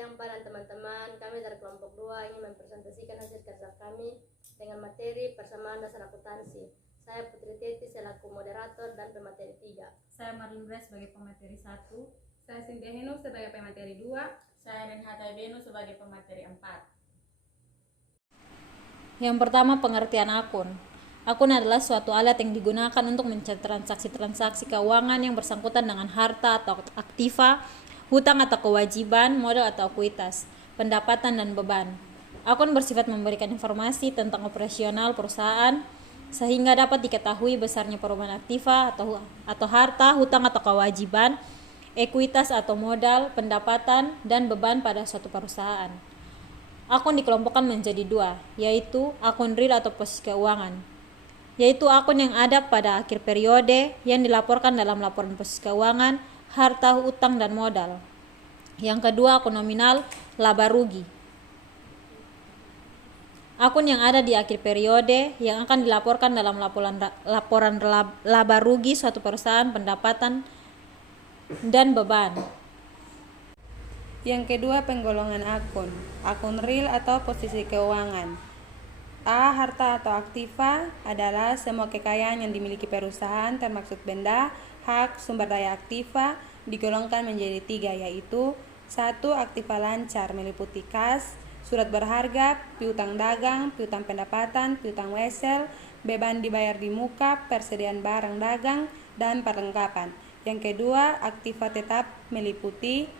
siang Pak dan teman-teman. Kami dari kelompok 2 ingin mempresentasikan hasil kerja kami dengan materi persamaan dasar akuntansi. Saya Putri Teti selaku moderator dan pemateri 3. Saya Marlin Grace sebagai pemateri 1. Saya Cynthia Henu sebagai pemateri 2. Saya Renhata Benu sebagai pemateri 4. Yang pertama, pengertian akun. Akun adalah suatu alat yang digunakan untuk mencatat transaksi-transaksi keuangan yang bersangkutan dengan harta atau aktiva, hutang atau kewajiban, modal atau ekuitas, pendapatan dan beban. Akun bersifat memberikan informasi tentang operasional perusahaan sehingga dapat diketahui besarnya perubahan aktiva atau harta, hutang atau kewajiban, ekuitas atau modal, pendapatan dan beban pada suatu perusahaan. Akun dikelompokkan menjadi 2, yaitu akun real atau posisi keuangan, yaitu akun yang ada pada akhir periode yang dilaporkan dalam laporan posisi keuangan, harta, hutang, dan modal. Yang kedua, akun nominal laba rugi, akun yang ada di akhir periode yang akan dilaporkan dalam laporan laba rugi suatu perusahaan, pendapatan, dan beban. Yang kedua, penggolongan akun. Akun real atau posisi keuangan. A. Harta atau aktiva adalah semua kekayaan yang dimiliki perusahaan termasuk benda, hak, sumber daya aktiva digolongkan menjadi 3, yaitu 1. Aktiva lancar meliputi kas, surat berharga, piutang dagang, piutang pendapatan, piutang wesel, beban dibayar di muka, persediaan barang dagang, dan perlengkapan. Yang kedua, aktiva tetap meliputi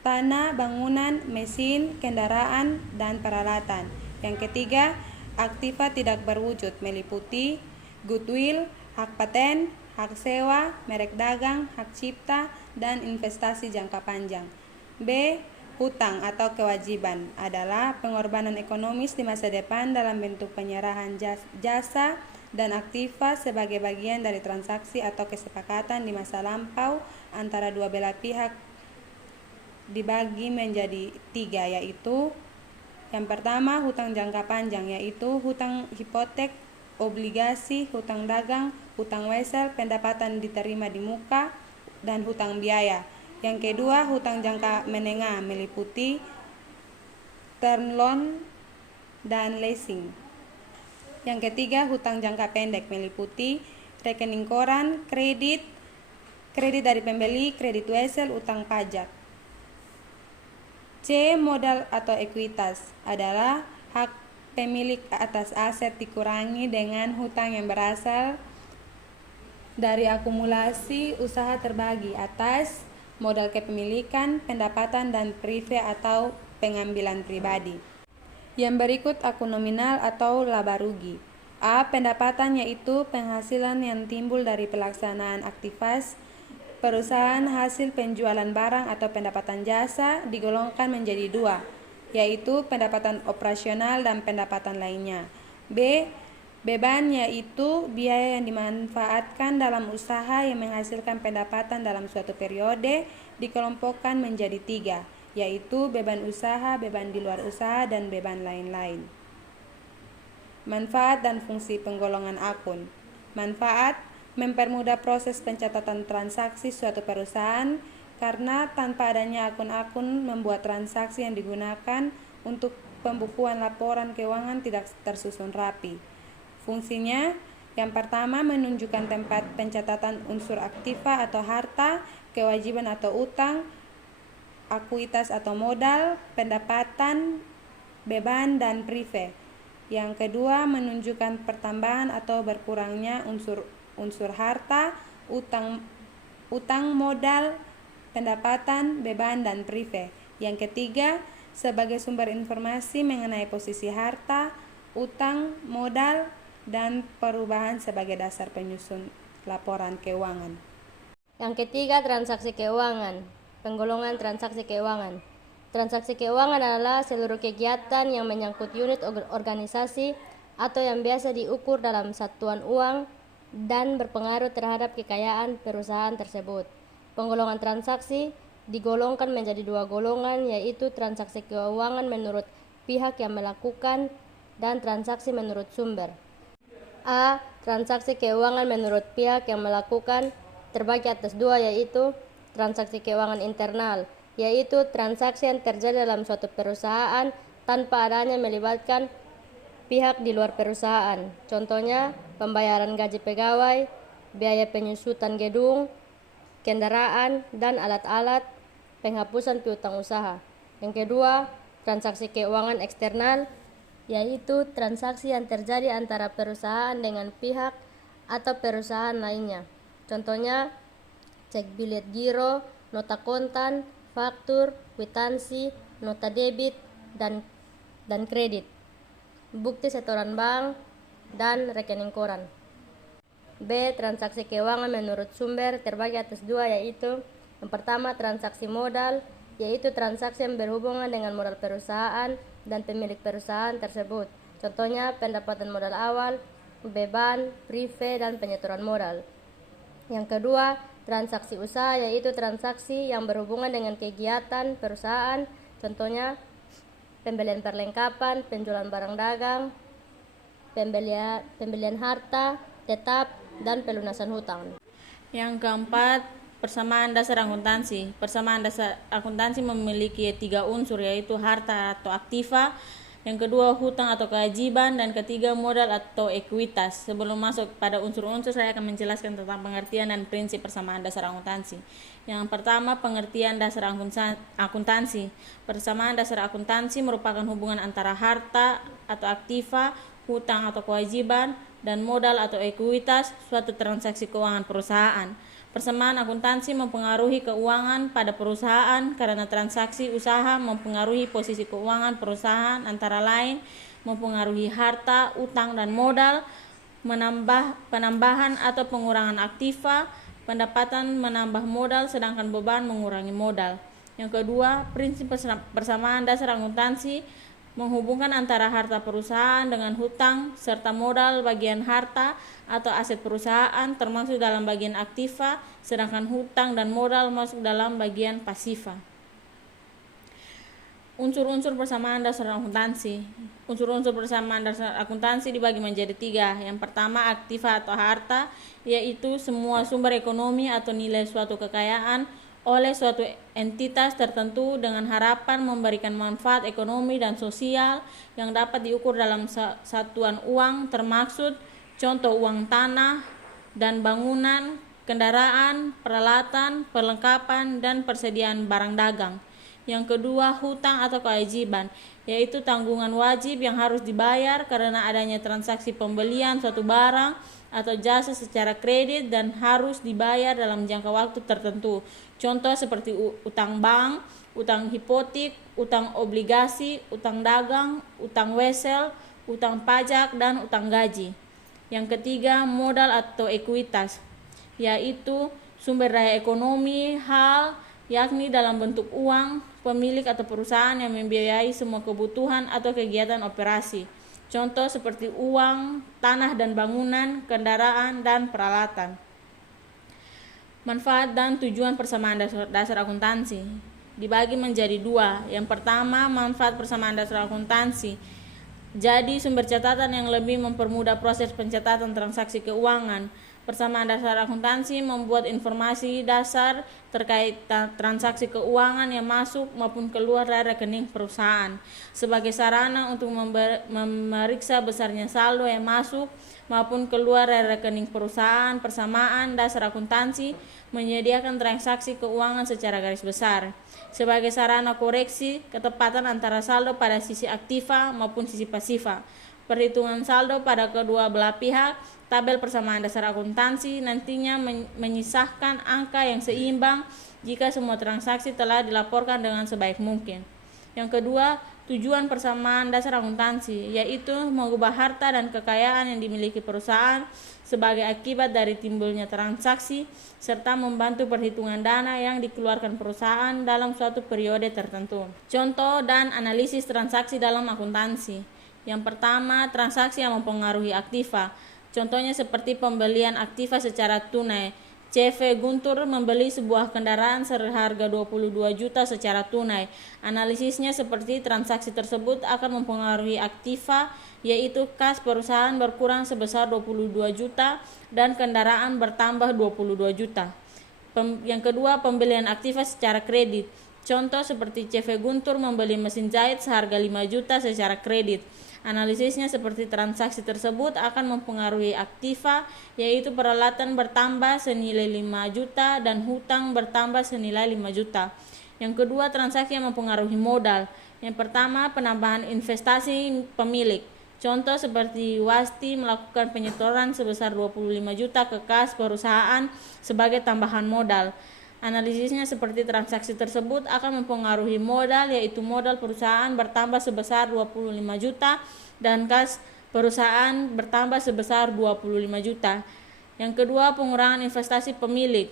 tanah, bangunan, mesin, kendaraan, dan peralatan. Yang ketiga, aktiva tidak berwujud meliputi goodwill, hak paten, hak sewa, merek dagang, hak cipta, dan investasi jangka panjang. B. Hutang atau kewajiban adalah pengorbanan ekonomis di masa depan dalam bentuk penyerahan jasa dan aktiva sebagai bagian dari transaksi atau kesepakatan di masa lampau antara dua belah pihak, dibagi menjadi 3, yaitu yang pertama, hutang jangka panjang, yaitu hutang hipotek, obligasi, hutang dagang, hutang wesel, pendapatan diterima di muka, dan hutang biaya. Yang kedua, hutang jangka menengah meliputi term loan dan leasing. Yang ketiga, hutang jangka pendek meliputi rekening koran, kredit dari pembeli, kredit wesel, utang pajak. C. Modal atau ekuitas adalah hak pemilik atas aset dikurangi dengan hutang yang berasal dari akumulasi usaha terbagi atas modal kepemilikan, pendapatan, dan prive atau pengambilan pribadi. Yang berikut akun nominal atau laba rugi. A. Pendapatan, yaitu penghasilan yang timbul dari pelaksanaan aktivitas perusahaan hasil penjualan barang atau pendapatan jasa digolongkan menjadi 2, yaitu pendapatan operasional dan pendapatan lainnya. B. Beban, yaitu biaya yang dimanfaatkan dalam usaha yang menghasilkan pendapatan dalam suatu periode dikelompokkan menjadi 3, yaitu beban usaha, beban di luar usaha, dan beban lain-lain. Manfaat dan fungsi penggolongan akun. Manfaat: mempermudah proses pencatatan transaksi suatu perusahaan karena tanpa adanya akun-akun membuat transaksi yang digunakan untuk pembukuan laporan keuangan tidak tersusun rapi. Fungsinya, yang pertama, menunjukkan tempat pencatatan unsur aktiva atau harta, kewajiban atau utang, ekuitas atau modal, pendapatan, beban, dan prive. Yang kedua, menunjukkan pertambahan atau berkurangnya unsur harta, utang modal, pendapatan, beban, dan prive. Yang ketiga, sebagai sumber informasi mengenai posisi harta, utang, modal, dan perubahan sebagai dasar penyusun laporan keuangan. Yang ketiga, transaksi keuangan. Penggolongan transaksi keuangan. Transaksi keuangan adalah seluruh kegiatan yang menyangkut unit organisasi atau yang biasa diukur dalam satuan uang dan berpengaruh terhadap kekayaan perusahaan tersebut. Penggolongan transaksi digolongkan menjadi 2 golongan, yaitu transaksi keuangan menurut pihak yang melakukan dan transaksi menurut sumber. A. Transaksi keuangan menurut pihak yang melakukan terbagi atas 2, yaitu transaksi keuangan internal yaitu transaksi yang terjadi dalam suatu perusahaan tanpa adanya melibatkan pihak di luar perusahaan. Contohnya, pembayaran gaji pegawai, biaya penyusutan gedung, kendaraan, dan alat-alat, penghapusan piutang usaha. Yang kedua, transaksi keuangan eksternal, yaitu transaksi yang terjadi antara perusahaan dengan pihak atau perusahaan lainnya. Contohnya, cek bilet giro, nota kontan, faktur, kwitansi, nota debit, dan kredit, bukti setoran bank, dan rekening koran. B. Transaksi keuangan menurut sumber terbagi atas dua, yaitu yang pertama transaksi modal, yaitu transaksi yang berhubungan dengan modal perusahaan dan pemilik perusahaan tersebut. Contohnya pendapatan modal awal, beban, prive, dan penyetoran modal. Yang kedua, transaksi usaha, yaitu transaksi yang berhubungan dengan kegiatan perusahaan. Contohnya pembelian perlengkapan, penjualan barang dagang, pembelian harta tetap, dan pelunasan hutang. Yang keempat, persamaan dasar akuntansi. Persamaan dasar akuntansi memiliki 3 unsur, yaitu harta atau aktiva, yang kedua hutang atau kewajiban, dan ketiga modal atau ekuitas. Sebelum masuk pada unsur-unsur, saya akan menjelaskan tentang pengertian dan prinsip persamaan dasar akuntansi. Yang pertama, pengertian dasar akuntansi. Persamaan dasar akuntansi merupakan hubungan antara harta atau aktiva, hutang atau kewajiban, dan modal atau ekuitas suatu transaksi keuangan perusahaan. Persamaan akuntansi mempengaruhi keuangan pada perusahaan karena transaksi usaha mempengaruhi posisi keuangan perusahaan, antara lain mempengaruhi harta, utang, dan modal, penambahan atau pengurangan aktiva, pendapatan menambah modal, sedangkan beban mengurangi modal. Yang kedua, prinsip persamaan dasar akuntansi menghubungkan antara harta perusahaan dengan hutang serta modal bagian harta atau aset perusahaan termasuk dalam bagian aktiva, sedangkan hutang dan modal masuk dalam bagian pasiva. Unsur-unsur persamaan dasar akuntansi. Unsur-unsur persamaan dasar akuntansi dibagi menjadi 3. Yang pertama, aktiva atau harta, yaitu semua sumber ekonomi atau nilai suatu kekayaan oleh suatu entitas tertentu dengan harapan memberikan manfaat ekonomi dan sosial yang dapat diukur dalam satuan uang, termaksud contoh uang tanah dan bangunan, kendaraan, peralatan, perlengkapan, dan persediaan barang dagang. Yang kedua, hutang atau kewajiban, yaitu tanggungan wajib yang harus dibayar karena adanya transaksi pembelian suatu barang atau jasa secara kredit dan harus dibayar dalam jangka waktu tertentu. Contoh seperti utang bank, utang hipotek, utang obligasi, utang dagang, utang wesel, utang pajak, dan utang gaji. Yang ketiga, modal atau ekuitas, yaitu sumber daya ekonomi hal, yakni dalam bentuk uang, pemilik atau perusahaan yang membiayai semua kebutuhan atau kegiatan operasi. Contoh seperti uang, tanah dan bangunan, kendaraan, dan peralatan. Manfaat dan tujuan persamaan dasar akuntansi dibagi menjadi 2. Yang pertama, manfaat persamaan dasar akuntansi. Jadi sumber catatan yang lebih mempermudah proses pencatatan transaksi keuangan. Persamaan dasar akuntansi membuat informasi dasar terkait transaksi keuangan yang masuk maupun keluar dari rekening perusahaan sebagai sarana untuk memeriksa besarnya saldo yang masuk maupun keluar dari rekening perusahaan. Persamaan dasar akuntansi menyediakan transaksi keuangan secara garis besar sebagai sarana koreksi ketepatan antara saldo pada sisi aktiva maupun sisi pasiva. Perhitungan saldo pada kedua belah pihak. Tabel persamaan dasar akuntansi nantinya menyisahkan angka yang seimbang jika semua transaksi telah dilaporkan dengan sebaik mungkin. Yang kedua, tujuan persamaan dasar akuntansi, yaitu mengubah harta dan kekayaan yang dimiliki perusahaan sebagai akibat dari timbulnya transaksi, serta membantu perhitungan dana yang dikeluarkan perusahaan dalam suatu periode tertentu. Contoh dan analisis transaksi dalam akuntansi. Yang pertama, transaksi yang mempengaruhi aktiva. Contohnya seperti pembelian aktiva secara tunai. CV Guntur membeli sebuah kendaraan seharga 22 juta secara tunai. Analisisnya seperti transaksi tersebut akan mempengaruhi aktiva, yaitu kas perusahaan berkurang sebesar 22 juta dan kendaraan bertambah 22 juta. Yang kedua, pembelian aktiva secara kredit. Contoh seperti CV Guntur membeli mesin jahit seharga 5 juta secara kredit. Analisisnya seperti transaksi tersebut akan mempengaruhi aktiva, yaitu peralatan bertambah senilai 5 juta dan hutang bertambah senilai 5 juta. Yang kedua, transaksi yang mempengaruhi modal. Yang pertama, penambahan investasi pemilik. Contoh seperti Wasti melakukan penyetoran sebesar 25 juta ke kas perusahaan sebagai tambahan modal. Analisisnya seperti transaksi tersebut akan mempengaruhi modal, yaitu modal perusahaan bertambah sebesar 25 juta dan kas perusahaan bertambah sebesar 25 juta. Yang kedua, pengurangan investasi pemilik.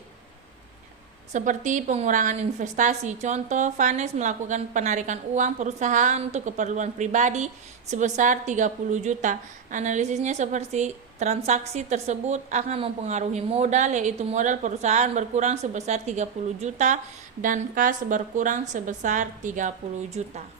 Seperti pengurangan investasi, contoh Vanes melakukan penarikan uang perusahaan untuk keperluan pribadi sebesar 30 juta. Analisisnya seperti transaksi tersebut akan mempengaruhi modal, yaitu modal perusahaan berkurang sebesar 30 juta dan kas berkurang sebesar 30 juta.